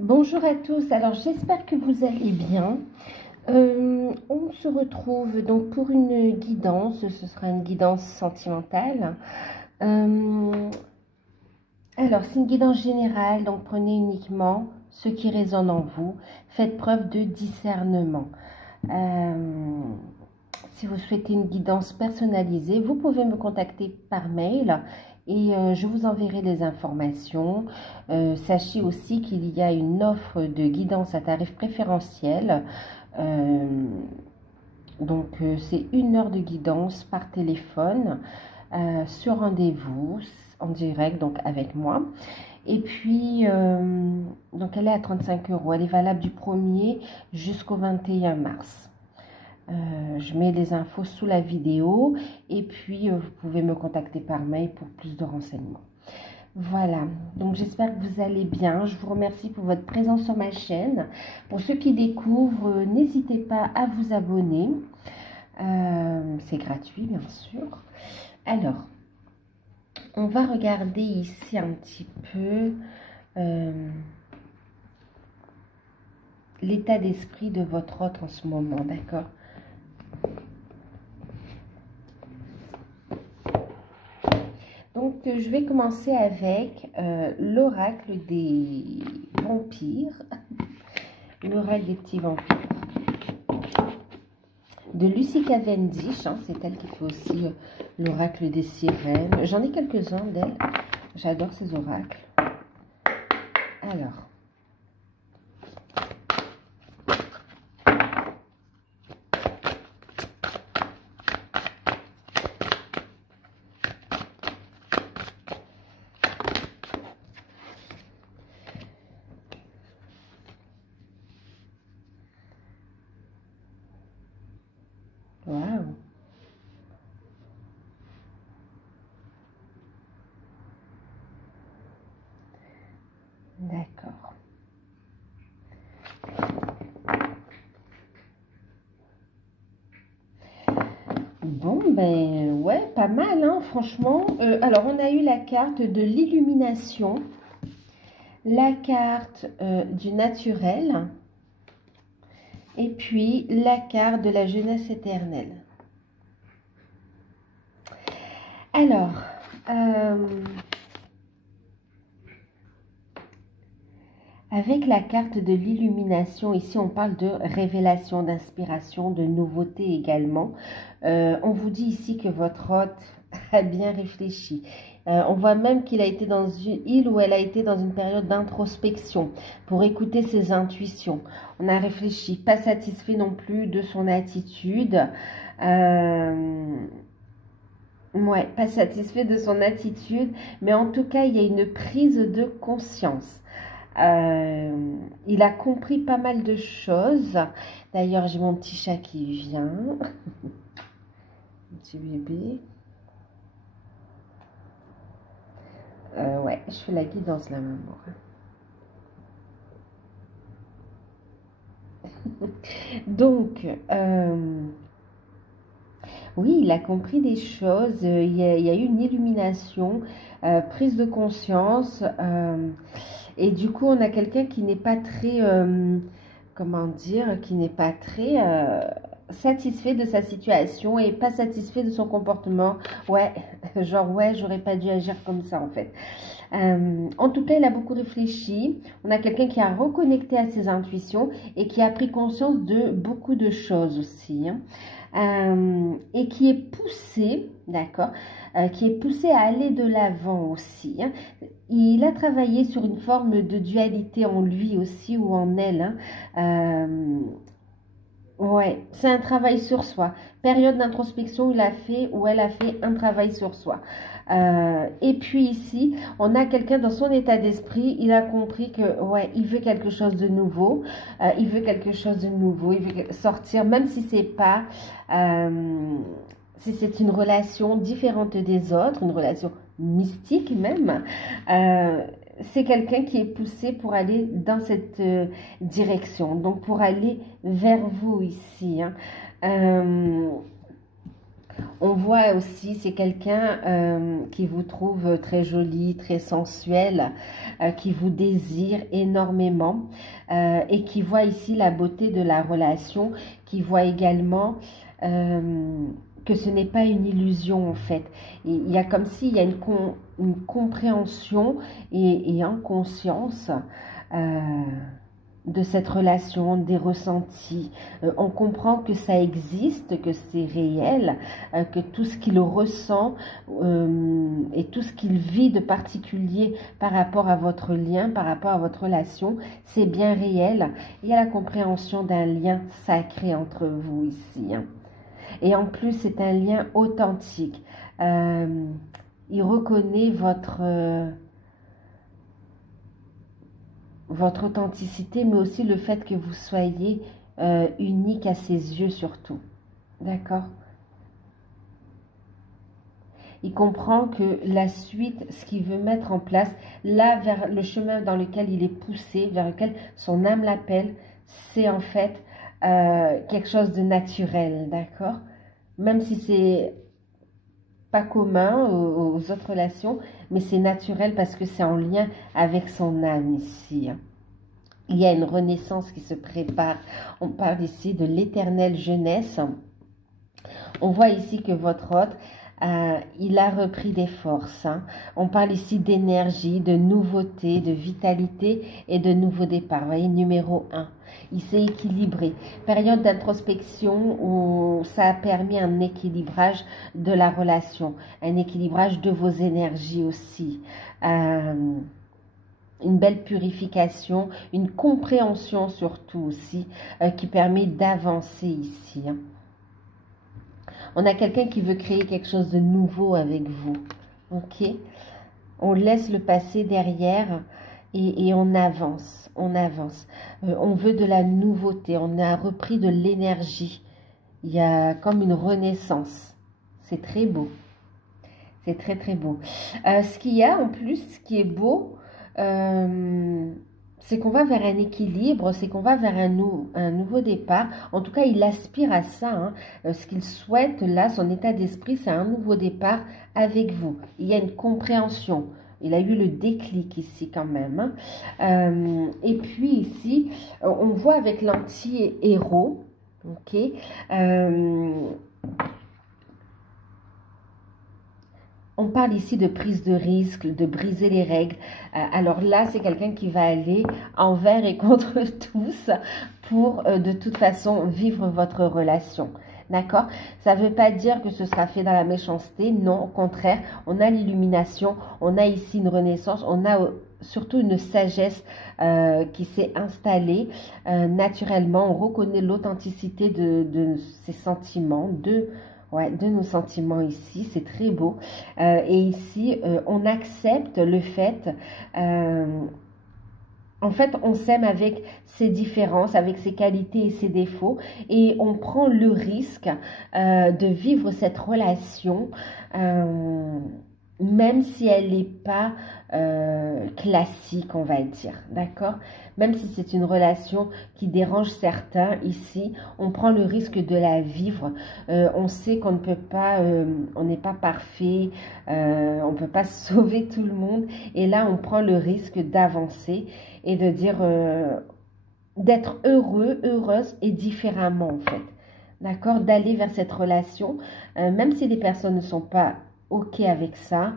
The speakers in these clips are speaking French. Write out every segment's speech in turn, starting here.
Bonjour à tous, alors j'espère que vous allez bien. On se retrouve donc pour une guidance, ce sera une guidance sentimentale. Alors c'est une guidance générale, donc prenez uniquement ce qui résonne en vous, faites preuve de discernement. Si vous souhaitez une guidance personnalisée, vous pouvez me contacter par mail et je vous enverrai les informations. Sachez aussi qu'il y a une offre de guidance à tarif préférentiel. C'est 1 heure de guidance par téléphone sur rendez-vous en direct, donc avec moi. Et puis, donc elle est à 35 €. Elle est valable du 1er jusqu'au 21 mars. Je mets les infos sous la vidéo et puis vous pouvez me contacter par mail pour plus de renseignements. Voilà, donc j'espère que vous allez bien. Je vous remercie pour votre présence sur ma chaîne. Pour ceux qui découvrent, n'hésitez pas à vous abonner. C'est gratuit, bien sûr. Alors, on va regarder ici un petit peu l'état d'esprit de votre hôte en ce moment, d'accord? Donc, je vais commencer avec l'oracle des vampires, l'oracle des petits vampires, de Lucy Cavendish, hein, c'est elle qui fait aussi l'oracle des sirènes. J'en ai quelques-uns d'elle, j'adore ces oracles. Alors, waouh! D'accord. Bon, ben ouais, pas mal, hein, franchement. Alors, on a eu la carte de l'illumination, la carte du naturel, et puis la carte de la jeunesse éternelle. Alors, avec la carte de l'illumination, ici on parle de révélation, d'inspiration, de nouveauté également. On vous dit ici que votre hôte a bien réfléchi. On voit même qu'il a été dans il ou elle a été dans une période d'introspection pour écouter ses intuitions. On a réfléchi, pas satisfait non plus de son attitude. Ouais, pas satisfait de son attitude, mais en tout cas, il y a une prise de conscience. Il a compris pas mal de choses. D'ailleurs, j'ai mon petit chat qui vient. Petit bébé. Ouais, je fais la guidance là, maman. Donc, oui, il a compris des choses. Il y a eu une illumination, prise de conscience. Et du coup, on a quelqu'un qui n'est pas très, comment dire, qui n'est pas très satisfait de sa situation et pas satisfait de son comportement. Ouais, genre, ouais, j'aurais pas dû agir comme ça en fait. En tout cas, il a beaucoup réfléchi. On a quelqu'un qui a reconnecté à ses intuitions et qui a pris conscience de beaucoup de choses aussi, hein. Et qui est poussé, d'accord, qui est poussé à aller de l'avant aussi, hein. Il a travaillé sur une forme de dualité en lui aussi ou en elle, hein. Ouais, c'est un travail sur soi. Période d'introspection, il a fait ou elle a fait un travail sur soi. Et puis ici, on a quelqu'un dans son état d'esprit, il a compris que ouais, il veut quelque chose de nouveau, il veut quelque chose de nouveau, il veut sortir, même si c'est pas, si c'est une relation différente des autres, une relation mystique même. C'est quelqu'un qui est poussé pour aller dans cette direction, donc pour aller vers vous ici, hein. On voit aussi, c'est quelqu'un qui vous trouve très jolie, très sensuelle, qui vous désire énormément et qui voit ici la beauté de la relation, qui voit également que ce n'est pas une illusion en fait. Il y a comme s'il y a une compréhension et une conscience de cette relation, des ressentis. On comprend que ça existe, que c'est réel, que tout ce qu'il ressent et tout ce qu'il vit de particulier par rapport à votre lien, par rapport à votre relation, c'est bien réel. Il y a la compréhension d'un lien sacré entre vous ici. Hein. Et en plus, c'est un lien authentique. Il reconnaît votre authenticité, mais aussi le fait que vous soyez unique à ses yeux surtout. D'accord? Il comprend que la suite, ce qu'il veut mettre en place, là, vers le chemin dans lequel il est poussé, vers lequel son âme l'appelle, c'est en fait quelque chose de naturel, d'accord? Même si c'est pas commun aux autres relations, mais c'est naturel parce que c'est en lien avec son âme ici. Il y a une renaissance qui se prépare. On parle ici de l'éternelle jeunesse. On voit ici que votre hôte, il a repris des forces. Hein. On parle ici d'énergie, de nouveauté, de vitalité et de nouveau départ. Vous voyez, numéro 1. Il s'est équilibré. Période d'introspection où ça a permis un équilibrage de la relation, un équilibrage de vos énergies aussi. Une belle purification, une compréhension surtout aussi qui permet d'avancer ici. Hein. On a quelqu'un qui veut créer quelque chose de nouveau avec vous. Ok? On laisse le passé derrière et on avance. On avance. On veut de la nouveauté. On a repris de l'énergie. Il y a comme une renaissance. C'est très beau. C'est très très beau. Ce qu'il y a en plus, ce qui est beau, c'est qu'on va vers un équilibre, c'est qu'on va vers un nouveau départ. En tout cas, il aspire à ça. Hein. Ce qu'il souhaite là, son état d'esprit, c'est un nouveau départ avec vous. Il y a une compréhension. Il a eu le déclic ici quand même. Hein. Et puis ici, on voit avec l'anti-héros. Ok. On parle ici de prise de risque, de briser les règles. Alors là, c'est quelqu'un qui va aller envers et contre tous pour de toute façon vivre votre relation. D'accord? Ça ne veut pas dire que ce sera fait dans la méchanceté. Non, au contraire, on a l'illumination, on a ici une renaissance, on a surtout une sagesse qui s'est installée naturellement. On reconnaît l'authenticité de ses sentiments, de nos sentiments ici, c'est très beau. Et ici, on accepte le fait, en fait, on s'aime avec ses différences, avec ses qualités et ses défauts, et on prend le risque de vivre cette relation, même si elle n'est pas classique, on va dire, d'accord? Même si c'est une relation qui dérange certains ici, on prend le risque de la vivre. On sait qu'on ne peut pas, on n'est pas parfait, on ne peut pas sauver tout le monde. Et là, on prend le risque d'avancer et de dire, d'être heureux, heureuse et différemment en fait. D'accord? D'aller vers cette relation, même si les personnes ne sont pas OK avec ça,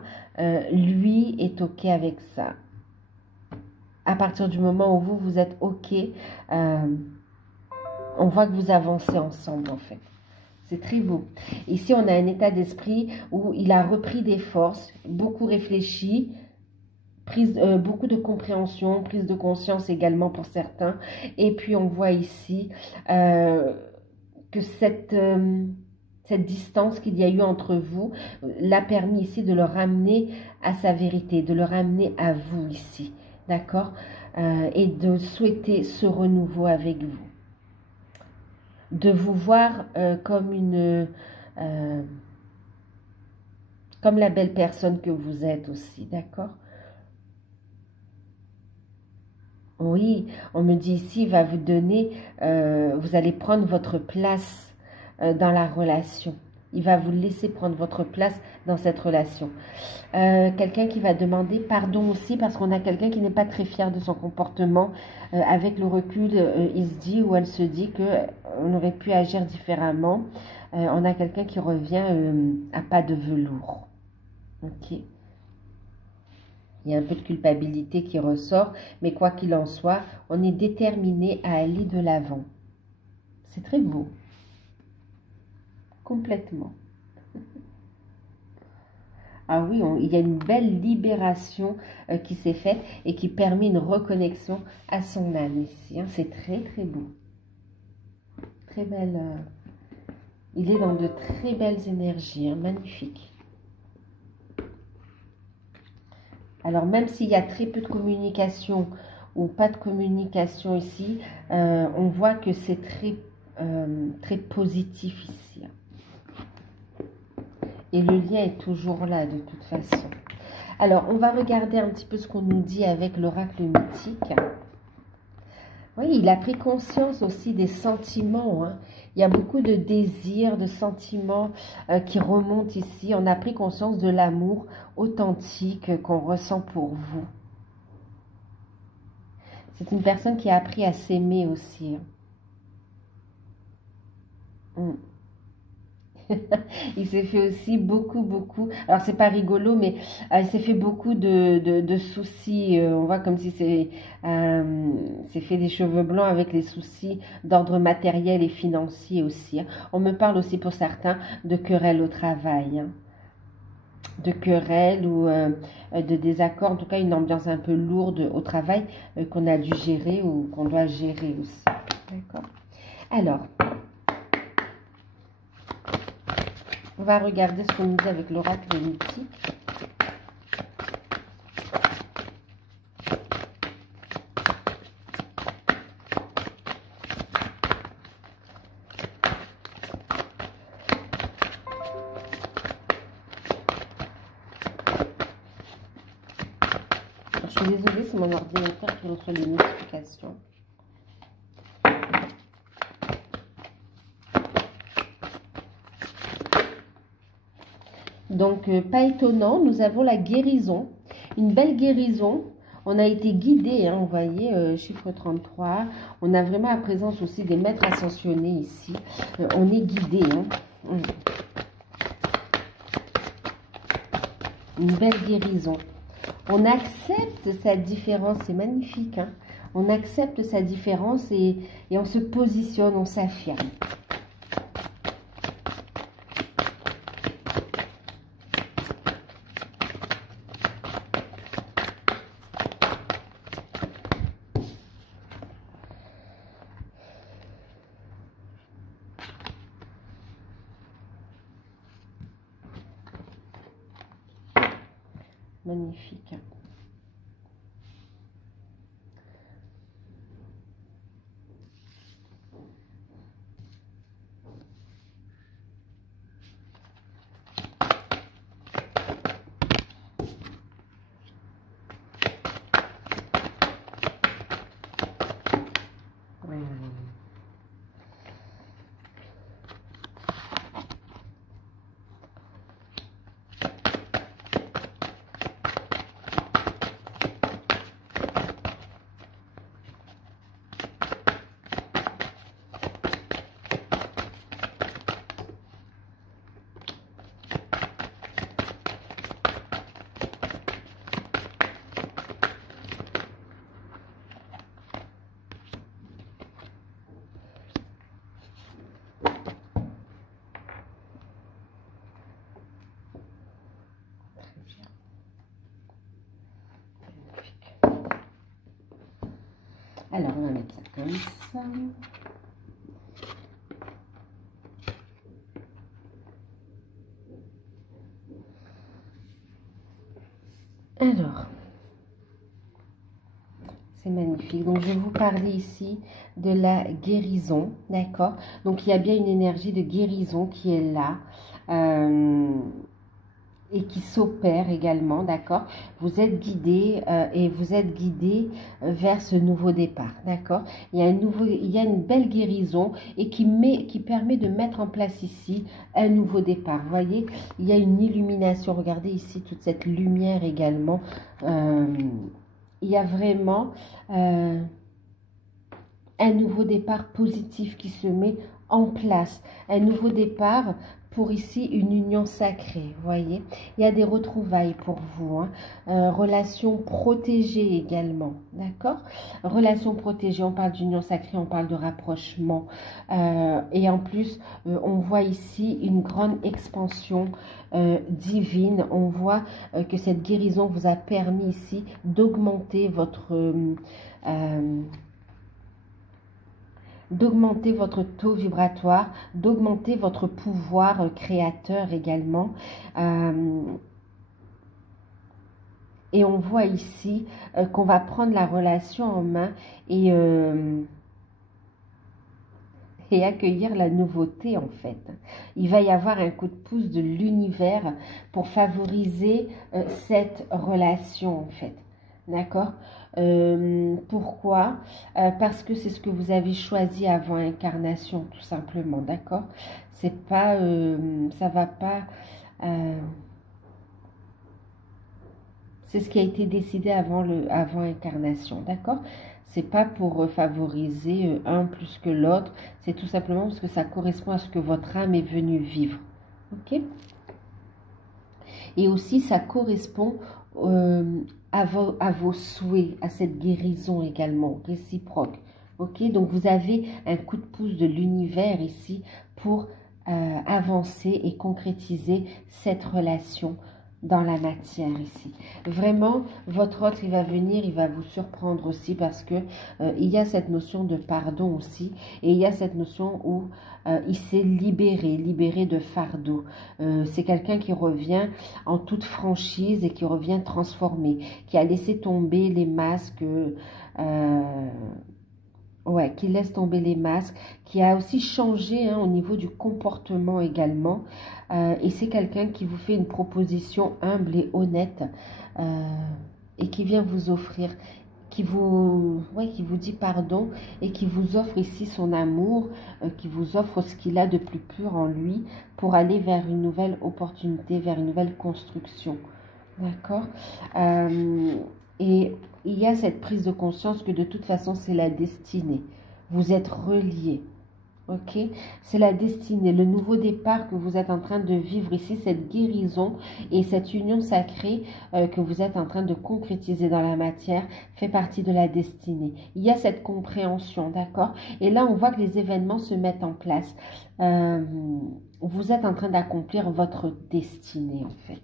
lui est OK avec ça. À partir du moment où vous êtes OK, on voit que vous avancez ensemble en fait. C'est très beau. Ici, on a un état d'esprit où il a repris des forces, beaucoup réfléchi, beaucoup de compréhension, prise de conscience également pour certains. Et puis, on voit ici que cette distance qu'il y a eu entre vous l'a permis ici de le ramener à sa vérité, de le ramener à vous ici. D'accord? Et de souhaiter ce renouveau avec vous. De vous voir comme comme la belle personne que vous êtes aussi. D'accord? Oui, on me dit ici, il va vous donner, vous allez prendre votre place dans la relation. il va vous laisser prendre votre place dans cette relation. Quelqu'un qui va demander pardon aussi parce qu'on a quelqu'un qui n'est pas très fier de son comportement. Avec le recul, il se dit ou elle se dit qu'on aurait pu agir différemment. On a quelqu'un qui revient à pas de velours. Ok. Il y a un peu de culpabilité qui ressort, mais quoi qu'il en soit, on est déterminé à aller de l'avant. C'est très beau. Complètement. Ah oui, il y a une belle libération qui s'est faite et qui permet une reconnexion à son âme ici. Hein. C'est très très beau. Très belle. Il est dans de très belles énergies. Hein. Magnifique. Alors, même s'il y a très peu de communication ou pas de communication ici, on voit que c'est très positif ici. Et le lien est toujours là, de toute façon. Alors, on va regarder un petit peu ce qu'on nous dit avec l'oracle mythique. Oui, il a pris conscience aussi des sentiments. Hein. Il y a beaucoup de désirs, de sentiments qui remontent ici. On a pris conscience de l'amour authentique qu'on ressent pour vous. C'est une personne qui a appris à s'aimer aussi. Hein. Il s'est fait aussi beaucoup. Alors, c'est pas rigolo, mais il s'est fait beaucoup de soucis. On voit comme si c'est fait des cheveux blancs avec les soucis d'ordre matériel et financier aussi. Hein. On me parle aussi pour certains de querelles au travail. Hein. De querelles ou de désaccords. En tout cas, une ambiance un peu lourde au travail qu'on a dû gérer ou qu'on doit gérer aussi. D'accord. Alors, on va regarder ce qu'on nous dit avec l'oracle mythique. Je suis désolée, c'est mon ordinateur qui reçoit les notifications. Donc, pas étonnant, nous avons la guérison, une belle guérison. On a été guidé, hein, vous voyez, chiffre 33. On a vraiment la présence aussi des maîtres ascensionnés ici. On est guidé. Hein. Une belle guérison. On accepte sa différence, c'est magnifique. Hein. On accepte sa différence et on se positionne, on s'affirme. Magnifique. Alors, on va mettre ça comme ça. Alors, c'est magnifique. Donc, je vais vous parler ici de la guérison, d'accord? Donc, il y a bien une énergie de guérison qui est là. et qui s'opère également, d'accord? Vous êtes guidé et vous êtes guidé vers ce nouveau départ, d'accord? Il y a une belle guérison et qui permet de mettre en place ici un nouveau départ. Vous voyez, il y a une illumination. Regardez ici toute cette lumière également. Il y a vraiment un nouveau départ positif qui se met en place. Un nouveau départ pour ici une union sacrée, vous voyez. Il y a des retrouvailles pour vous, hein. Relation protégée également, d'accord. Relation protégée, on parle d'union sacrée, on parle de rapprochement. Et en plus, on voit ici une grande expansion divine. On voit que cette guérison vous a permis ici d'augmenter votre taux vibratoire, d'augmenter votre pouvoir créateur également. Et on voit ici qu'on va prendre la relation en main et accueillir la nouveauté en fait. Il va y avoir un coup de pouce de l'univers pour favoriser cette relation en fait. D'accord? Pourquoi? Parce que c'est ce que vous avez choisi avant incarnation, tout simplement, d'accord? C'est pas, ça va pas. C'est ce qui a été décidé avant incarnation, d'accord? C'est pas pour favoriser un plus que l'autre, c'est tout simplement parce que ça correspond à ce que votre âme est venue vivre, ok? Et aussi, ça correspond à vos souhaits, à cette guérison également, réciproque. Ok, donc vous avez un coup de pouce de l'univers ici pour avancer et concrétiser cette relation dans la matière ici. Vraiment, votre autre, il va venir, il va vous surprendre aussi parce que il y a cette notion de pardon aussi et il y a cette notion où il s'est libéré de fardeau. C'est quelqu'un qui revient en toute franchise et qui revient transformé, qui a laissé tomber les masques, qui laisse tomber les masques, qui a aussi changé au niveau du comportement également. Et c'est quelqu'un qui vous fait une proposition humble et honnête et qui vient vous offrir, qui vous dit pardon et qui vous offre ici son amour, qui vous offre ce qu'il a de plus pur en lui pour aller vers une nouvelle opportunité, vers une nouvelle construction. D'accord? Et il y a cette prise de conscience que de toute façon, c'est la destinée. Vous êtes reliés. Ok? C'est la destinée, le nouveau départ que vous êtes en train de vivre ici, cette guérison et cette union sacrée que vous êtes en train de concrétiser dans la matière fait partie de la destinée. Il y a cette compréhension, d'accord? Et là, on voit que les événements se mettent en place. Vous êtes en train d'accomplir votre destinée, en fait.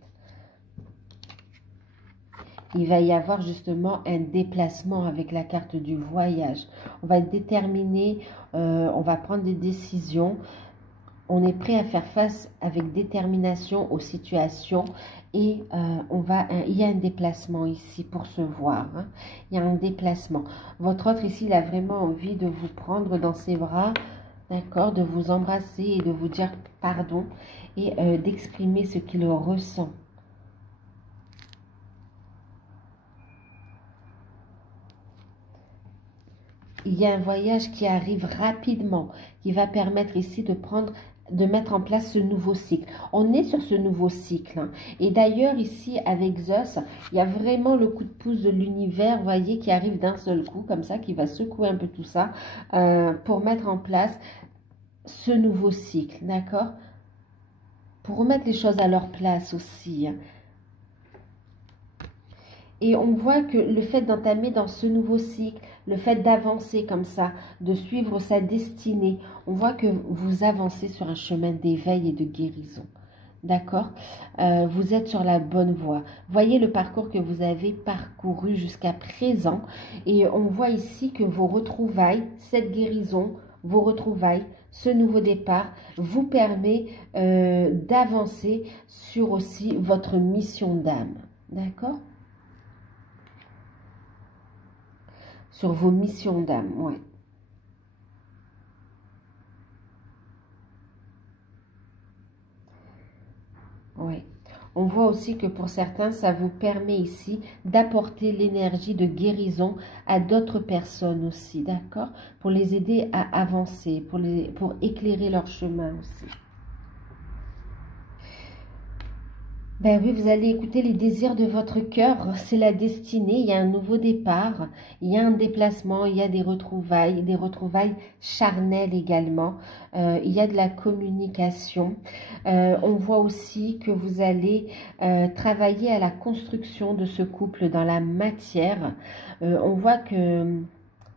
Il va y avoir justement un déplacement avec la carte du voyage. On va être déterminé, on va prendre des décisions. On est prêt à faire face avec détermination aux situations et il y a un déplacement ici pour se voir. Hein. Il y a un déplacement. Votre autre ici, il a vraiment envie de vous prendre dans ses bras, d'accord, de vous embrasser et de vous dire pardon et d'exprimer ce qu'il ressent. Il y a un voyage qui arrive rapidement, qui va permettre ici de mettre en place ce nouveau cycle. On est sur ce nouveau cycle. Hein. Et d'ailleurs, ici, avec Zeus, il y a vraiment le coup de pouce de l'univers, vous voyez, qui arrive d'un seul coup, comme ça, qui va secouer un peu tout ça, pour mettre en place ce nouveau cycle, d'accord? Pour remettre les choses à leur place aussi. Hein. Et on voit que le fait d'entamer dans ce nouveau cycle, le fait d'avancer comme ça, de suivre sa destinée, on voit que vous avancez sur un chemin d'éveil et de guérison. D'accord? Vous êtes sur la bonne voie. Voyez le parcours que vous avez parcouru jusqu'à présent. Et on voit ici que vos retrouvailles, cette guérison, vos retrouvailles, ce nouveau départ vous permet d'avancer sur aussi votre mission d'âme. D'accord? Sur vos missions d'âme, ouais. Ouais. On voit aussi que pour certains, ça vous permet ici d'apporter l'énergie de guérison à d'autres personnes aussi, d'accord? Pour les aider à avancer, pour éclairer leur chemin aussi. Ben oui, vous allez écouter les désirs de votre cœur, c'est la destinée, il y a un nouveau départ, il y a un déplacement, il y a des retrouvailles charnelles également, il y a de la communication. On voit aussi que vous allez travailler à la construction de ce couple dans la matière. On voit que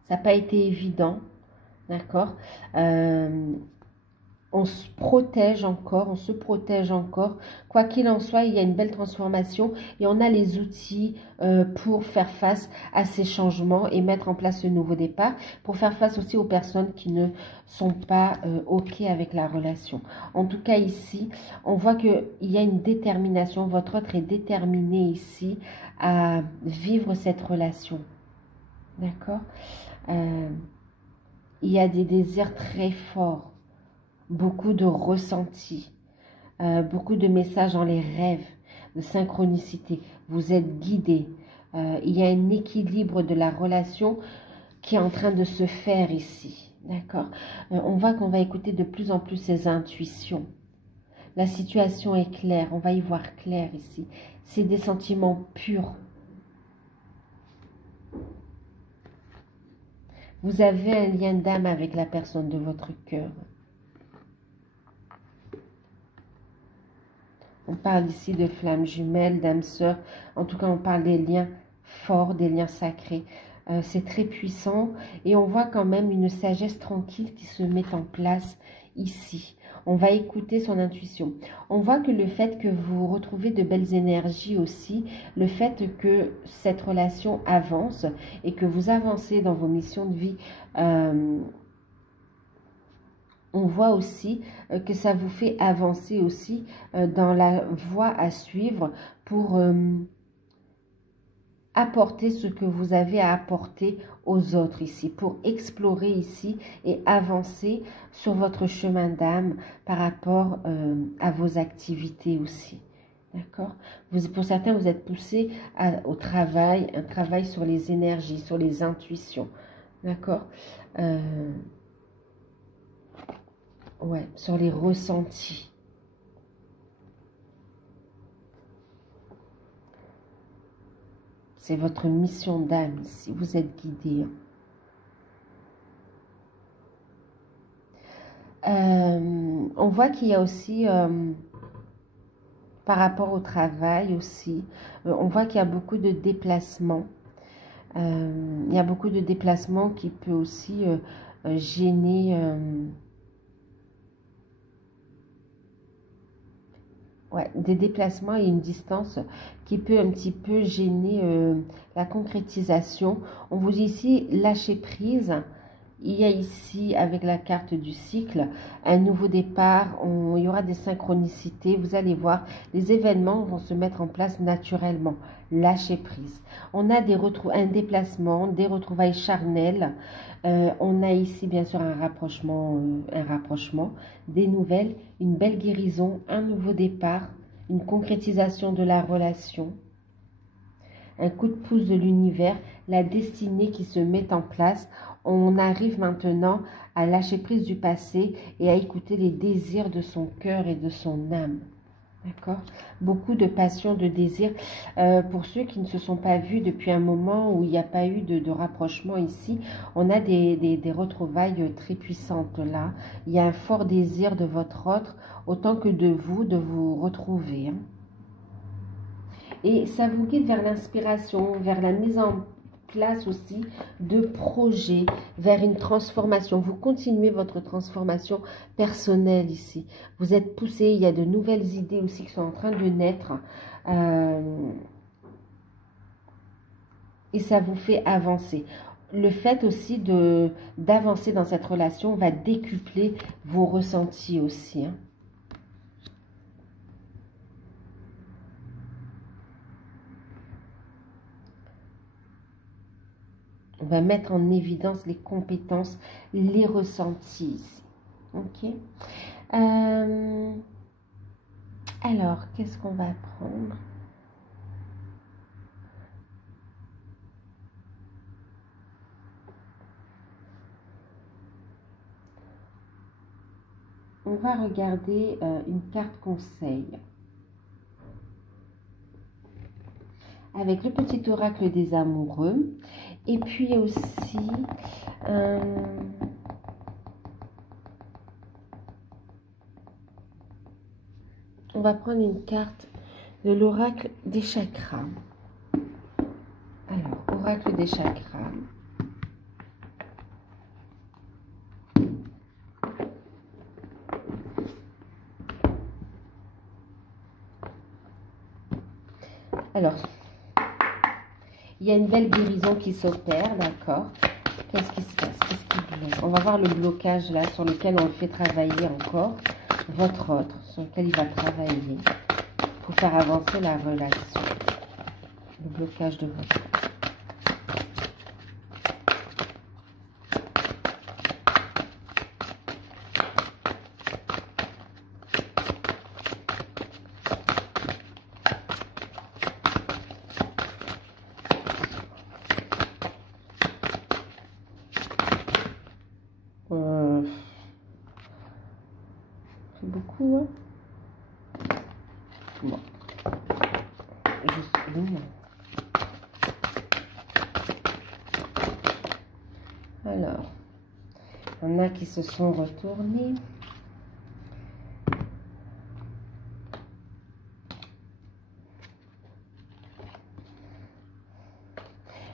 ça n'a pas été évident, d'accord? On se protège encore. Quoi qu'il en soit, il y a une belle transformation et on a les outils pour faire face à ces changements et mettre en place ce nouveau départ, pour faire face aussi aux personnes qui ne sont pas OK avec la relation. En tout cas, ici, on voit qu'il y a une détermination. Votre autre est déterminé ici à vivre cette relation. D'accord? Il y a des désirs très forts. Beaucoup de ressentis, beaucoup de messages dans les rêves, de synchronicité. Vous êtes guidé. Il y a un équilibre de la relation qui est en train de se faire ici. D'accord? On voit qu'on va écouter de plus en plus ses intuitions. La situation est claire. On va y voir clair ici. C'est des sentiments purs. Vous avez un lien d'âme avec la personne de votre cœur. On parle ici de flammes jumelles, d'âmes sœurs. En tout cas, on parle des liens forts, des liens sacrés. C'est très puissant et on voit quand même une sagesse tranquille qui se met en place ici. On va écouter son intuition. On voit que le fait que vous retrouvez de belles énergies aussi, le fait que cette relation avance et que vous avancez dans vos missions de vie, on voit aussi que ça vous fait avancer aussi dans la voie à suivre pour apporter ce que vous avez à apporter aux autres ici, pour explorer ici et avancer sur votre chemin d'âme par rapport à vos activités aussi. D'accord? Pour certains, vous êtes poussé au travail, un travail sur les énergies, sur les intuitions. D'accord? Ouais, sur les ressentis. C'est votre mission d'âme ici. Vous êtes guidé. On voit qu'il y a aussi, par rapport au travail aussi, on voit qu'il y a beaucoup de déplacements. Il y a beaucoup de déplacements qui peut aussi gêner... Ouais, des déplacements et une distance qui peut un petit peu gêner la concrétisation. On vous dit ici lâcher prise. Il y a ici, avec la carte du cycle, un nouveau départ. Il y aura des synchronicités. Vous allez voir, les événements vont se mettre en place naturellement. Lâcher prise. On a un déplacement, des retrouvailles charnelles. On a ici, bien sûr, un rapprochement, des nouvelles, une belle guérison, un nouveau départ, une concrétisation de la relation, un coup de pouce de l'univers, la destinée qui se met en place. On arrive maintenant à lâcher prise du passé et à écouter les désirs de son cœur et de son âme. D'accord? Beaucoup de passion, de désir. Pour ceux qui ne se sont pas vus depuis un moment où il n'y a pas eu de rapprochement ici, on a des retrouvailles très puissantes là. Il y a un fort désir de votre autre, autant que de vous retrouver. Hein. Et ça vous guide vers l'inspiration, vers la mise en place aussi de projets, vers une transformation. Vous continuez votre transformation personnelle ici. Vous êtes poussé, il y a de nouvelles idées aussi qui sont en train de naître. Et ça vous fait avancer. Le fait aussi d'avancer dans cette relation va décupler vos ressentis aussi. Hein. On va mettre en évidence les compétences, les ressentis ici. Ok. Alors, qu'est-ce qu'on va prendre? On va regarder une carte conseil. Avec le petit oracle des amoureux. Et puis aussi... on va prendre une carte de l'oracle des chakras. Alors, oracle des chakras. Alors, il y a une belle guérison qui s'opère, d'accord? Qu'est-ce qui se passe? Qu'est-ce qui bloque? On va voir le blocage là sur lequel on le fait travailler encore. Votre autre, sur lequel il va travailler pour faire avancer la relation. Le blocage de votre autre. C'est beaucoup, hein? Bon. Juste une. Alors, il y en a qui se sont retournés.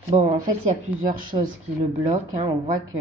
Bon, en fait, il y a plusieurs choses qui le bloquent, hein. On voit que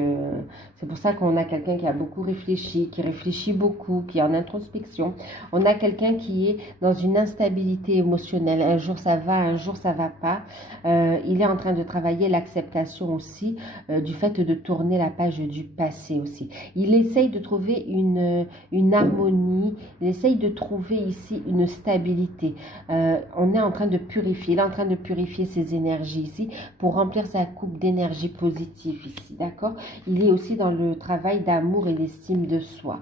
c'est pour ça qu'on a quelqu'un qui a beaucoup réfléchi, qui réfléchit beaucoup, qui est en introspection. On a quelqu'un qui est dans une instabilité émotionnelle. Un jour ça va, un jour ça va pas. Il est en train de travailler l'acceptation aussi du fait de tourner la page du passé aussi. Il essaye de trouver une harmonie, il essaye de trouver ici une stabilité. On est en train de purifier, il est en train de purifier ses énergies ici pour remplir sa coupe d'énergie positive ici, d'accord? Il est aussi dans le travail d'amour et d'estime de soi,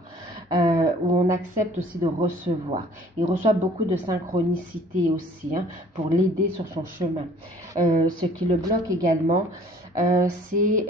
où on accepte aussi de recevoir. Il reçoit beaucoup de synchronicité aussi, hein, pour l'aider sur son chemin. Ce qui le bloque également, c'est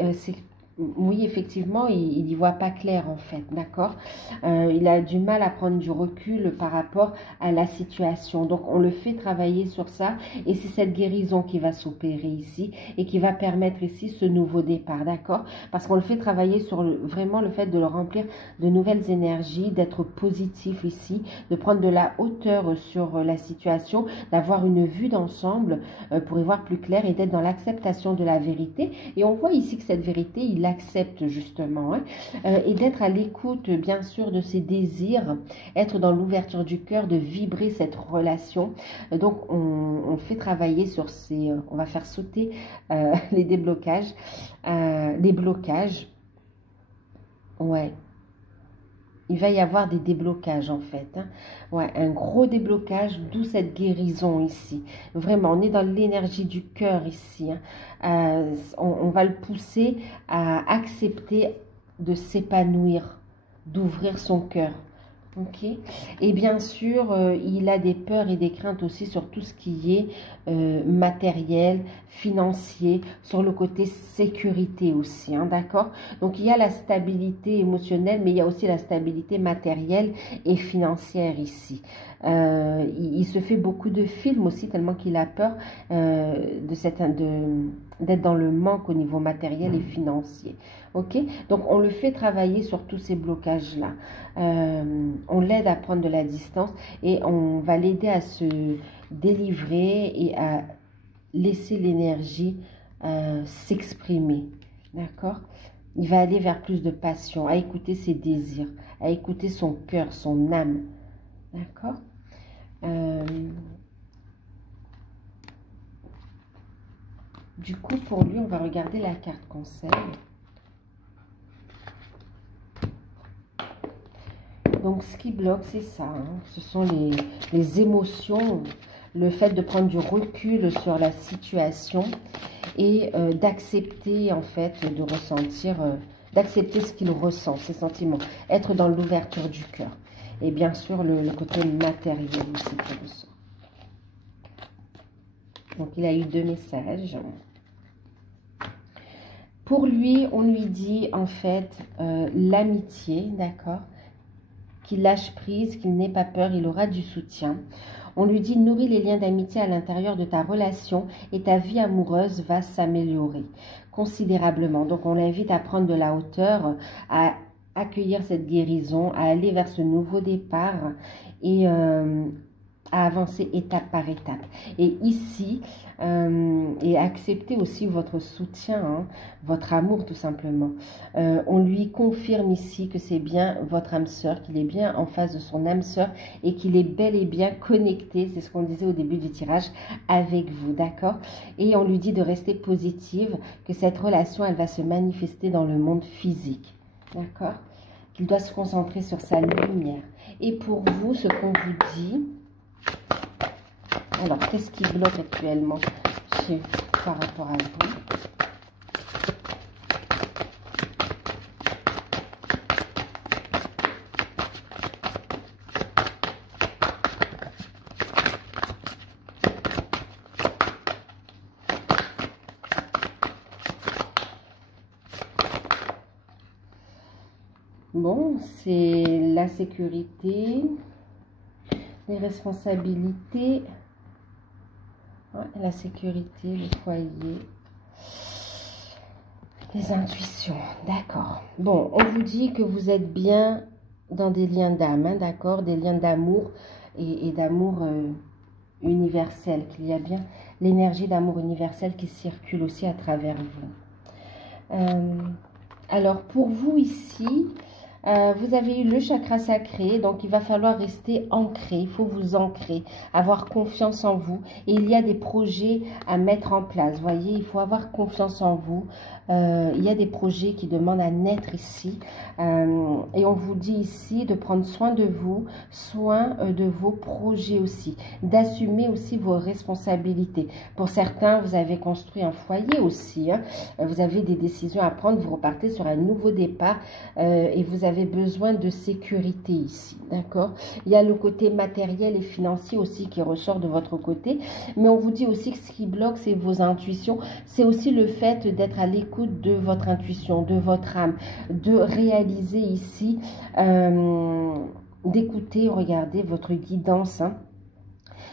oui, effectivement, il n'y voit pas clair en fait, d'accord? Il a du mal à prendre du recul par rapport à la situation. Donc, on le fait travailler sur ça et c'est cette guérison qui va s'opérer ici et qui va permettre ici ce nouveau départ, d'accord? Parce qu'on le fait travailler sur vraiment le fait de le remplir de nouvelles énergies, d'être positif ici, de prendre de la hauteur sur la situation, d'avoir une vue d'ensemble pour y voir plus clair et d'être dans l'acceptation de la vérité. Et on voit ici que cette vérité, il l'accepte justement, hein, et d'être à l'écoute bien sûr de ses désirs, être dans l'ouverture du cœur, de vibrer cette relation. Donc on fait travailler sur ces, on va faire sauter les déblocages, les blocages, ouais. Il va y avoir des déblocages en fait, hein. Ouais, un gros déblocage, d'où cette guérison ici. Vraiment, on est dans l'énergie du cœur ici, hein. On va le pousser à accepter de s'épanouir, d'ouvrir son cœur. Ok. Et bien sûr, il a des peurs et des craintes aussi sur tout ce qui est matériel, financier, sur le côté sécurité aussi, hein, d'accord? Donc, il y a la stabilité émotionnelle, mais il y a aussi la stabilité matérielle et financière ici. Il se fait beaucoup de films aussi, tellement qu'il a peur d'être dans le manque au niveau matériel et financier. Ok? Donc, on le fait travailler sur tous ces blocages-là. On l'aide à prendre de la distance et on va l'aider à se délivrer et à laisser l'énergie s'exprimer. D'accord? Il va aller vers plus de passion, à écouter ses désirs, à écouter son cœur, son âme. D'accord? Du coup, pour lui, on va regarder la carte conseil. Donc, ce qui bloque, c'est ça, hein. Ce sont les émotions, le fait de prendre du recul sur la situation et d'accepter, en fait, de ressentir, d'accepter ce qu'il ressent, ses sentiments, être dans l'ouverture du cœur. Et bien sûr, le côté matériel aussi qui ressort. Donc, il a eu 2 messages. Pour lui, on lui dit en fait l'amitié, d'accord? Qu'il lâche prise, qu'il n'ait pas peur, il aura du soutien. On lui dit nourris les liens d'amitié à l'intérieur de ta relation et ta vie amoureuse va s'améliorer considérablement. Donc, on l'invite à prendre de la hauteur, à accueillir cette guérison, à aller vers ce nouveau départ et à avancer étape par étape. Et ici, et accepter aussi votre soutien, hein, votre amour tout simplement. On lui confirme ici que c'est bien votre âme sœur, qu'il est bien en face de son âme sœur et qu'il est bel et bien connecté, c'est ce qu'on disait au début du tirage, avec vous, d'accord? Et on lui dit de rester positive, que cette relation, elle va se manifester dans le monde physique, d'accord? Qu'il doit se concentrer sur sa lumière. Et pour vous, ce qu'on vous dit... Alors, qu'est-ce qui bloque actuellement chez vous par rapport à vous? Bon, c'est la sécurité, les responsabilités, ouais, la sécurité, le foyer, les intuitions, d'accord. Bon, on vous dit que vous êtes bien dans des liens d'âme, hein, d'accord, des liens d'amour et d'amour universel, qu'il y a bien l'énergie d'amour universel qui circule aussi à travers vous. Alors, pour vous ici... vous avez eu le chakra sacré, donc il va falloir rester ancré, il faut vous ancrer, avoir confiance en vous. Et il y a des projets à mettre en place, voyez, il faut avoir confiance en vous. Il y a des projets qui demandent à naître ici. Et on vous dit ici de prendre soin de vous, soin de vos projets aussi, d'assumer aussi vos responsabilités. Pour certains, vous avez construit un foyer aussi, hein. Vous avez des décisions à prendre, vous repartez sur un nouveau départ et vous avez besoin de sécurité ici, d'accord? Il y a le côté matériel et financier aussi qui ressort de votre côté, mais on vous dit aussi que ce qui bloque, c'est vos intuitions, c'est aussi le fait d'être à l'écoute de votre intuition, de votre âme, de réaliser ici, d'écouter, regardez votre guidance, hein.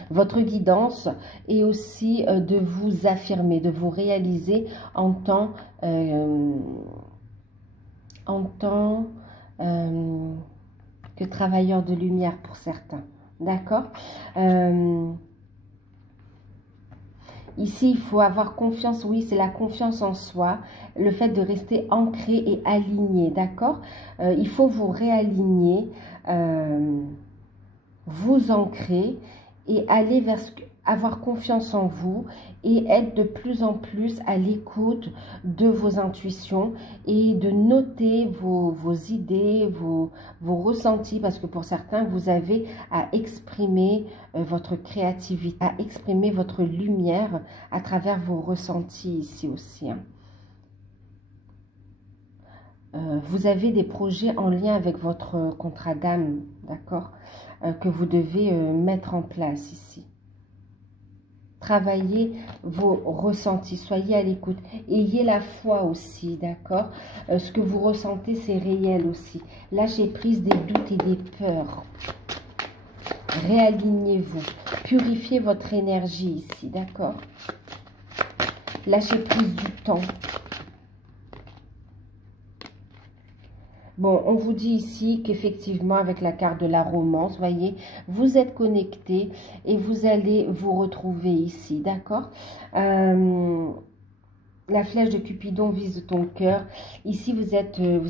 Votre guidance et aussi de vous affirmer, de vous réaliser en tant que travailleur de lumière pour certains, d'accord? Ici, il faut avoir confiance, oui, c'est la confiance en soi, le fait de rester ancré et aligné, d'accord? Il faut vous réaligner, vous ancrer et aller vers avoir confiance en vous et être de plus en plus à l'écoute de vos intuitions et de noter vos idées, vos ressentis, parce que pour certains, vous avez à exprimer votre créativité, à exprimer votre lumière à travers vos ressentis ici aussi, hein. Vous avez des projets en lien avec votre contrat d'âme, d'accord, que vous devez mettre en place ici. Travaillez vos ressentis, soyez à l'écoute. Ayez la foi aussi, d'accord? Ce que vous ressentez, c'est réel aussi. Lâchez prise des doutes et des peurs. Réalignez-vous. Purifiez votre énergie ici, d'accord? Lâchez prise du temps. Bon, on vous dit ici qu'effectivement, avec la carte de la romance, voyez, vous êtes connecté et vous allez vous retrouver ici, d'accord? La flèche de Cupidon vise ton cœur. Ici, vous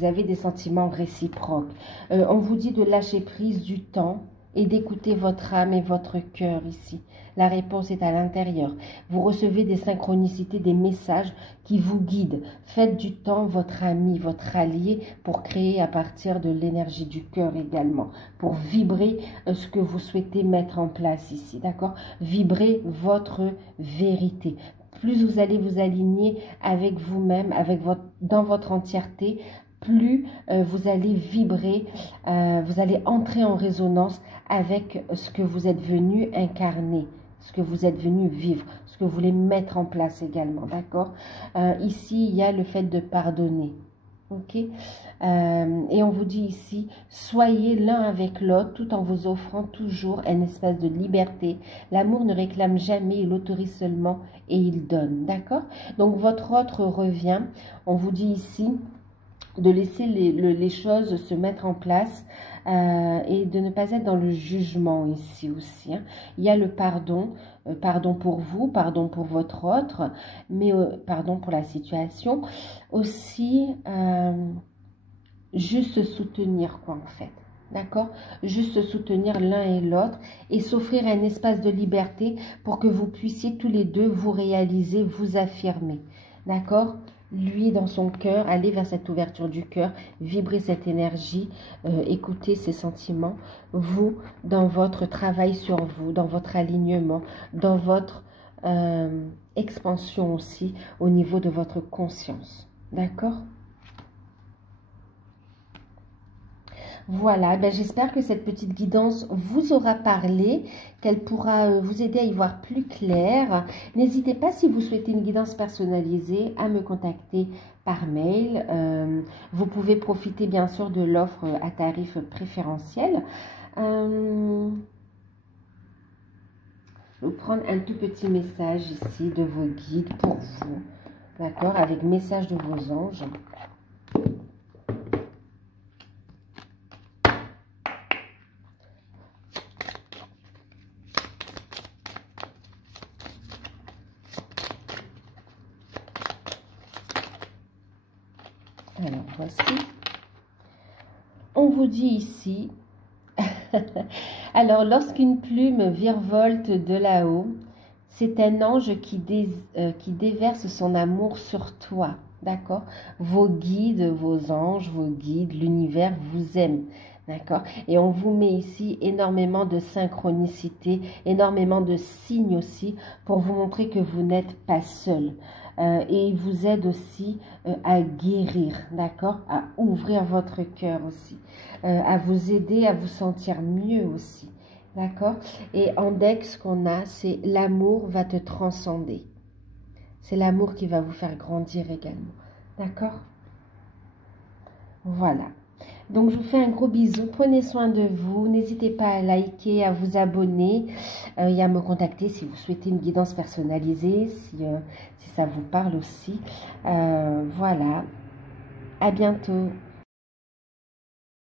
avez des sentiments réciproques. On vous dit de lâcher prise du temps et d'écouter votre âme et votre cœur ici. La réponse est à l'intérieur. Vous recevez des synchronicités, des messages qui vous guident. Faites du temps votre ami, votre allié pour créer à partir de l'énergie du cœur également. Pour vibrer ce que vous souhaitez mettre en place ici, d'accord? Vibrer votre vérité. Plus vous allez vous aligner avec vous-même, dans votre entièreté, plus vous allez vibrer, vous allez entrer en résonance avec ce que vous êtes venu incarner, ce que vous êtes venu vivre, ce que vous voulez mettre en place également, d'accord? Ici, il y a le fait de pardonner. Ok, et on vous dit ici, soyez l'un avec l'autre tout en vous offrant toujours un espace de liberté. L'amour ne réclame jamais, il autorise seulement et il donne, d'accord? Donc votre autre revient, on vous dit ici de laisser les choses se mettre en place et de ne pas être dans le jugement ici aussi, hein. Il y a le pardon, pardon pour vous, pardon pour votre autre, mais pardon pour la situation. Aussi, juste se soutenir quoi en fait. D'accord? Juste se soutenir l'un et l'autre et s'offrir un espace de liberté pour que vous puissiez tous les deux vous réaliser, vous affirmer. D'accord? Lui dans son cœur, aller vers cette ouverture du cœur, vibrer cette énergie, écouter ses sentiments. Vous, dans votre travail sur vous, dans votre alignement, dans votre expansion aussi au niveau de votre conscience. D'accord? Voilà, ben j'espère que cette petite guidance vous aura parlé, qu'elle pourra vous aider à y voir plus clair. N'hésitez pas, si vous souhaitez une guidance personnalisée, à me contacter par mail. Vous pouvez profiter bien sûr de l'offre à tarif préférentiel. Je vais prendre un tout petit message ici de vos guides pour vous, d'accord, avec message de vos anges. Alors, voici. On vous dit ici, alors lorsqu'une plume virevolte de là-haut, c'est un ange qui déverse son amour sur toi, d'accord? Vos guides, vos anges, vos guides, l'univers vous aime, d'accord? Et on vous met ici énormément de synchronicité, énormément de signes aussi pour vous montrer que vous n'êtes pas seul. Et il vous aide aussi à guérir, d'accord? À ouvrir votre cœur aussi, à vous aider à vous sentir mieux aussi, d'accord? Et en deck, ce qu'on a, c'est l'amour va te transcender. C'est l'amour qui va vous faire grandir également, d'accord? Voilà. Donc, je vous fais un gros bisou. Prenez soin de vous. N'hésitez pas à liker, à vous abonner et à me contacter si vous souhaitez une guidance personnalisée, si ça vous parle aussi. Voilà. À bientôt.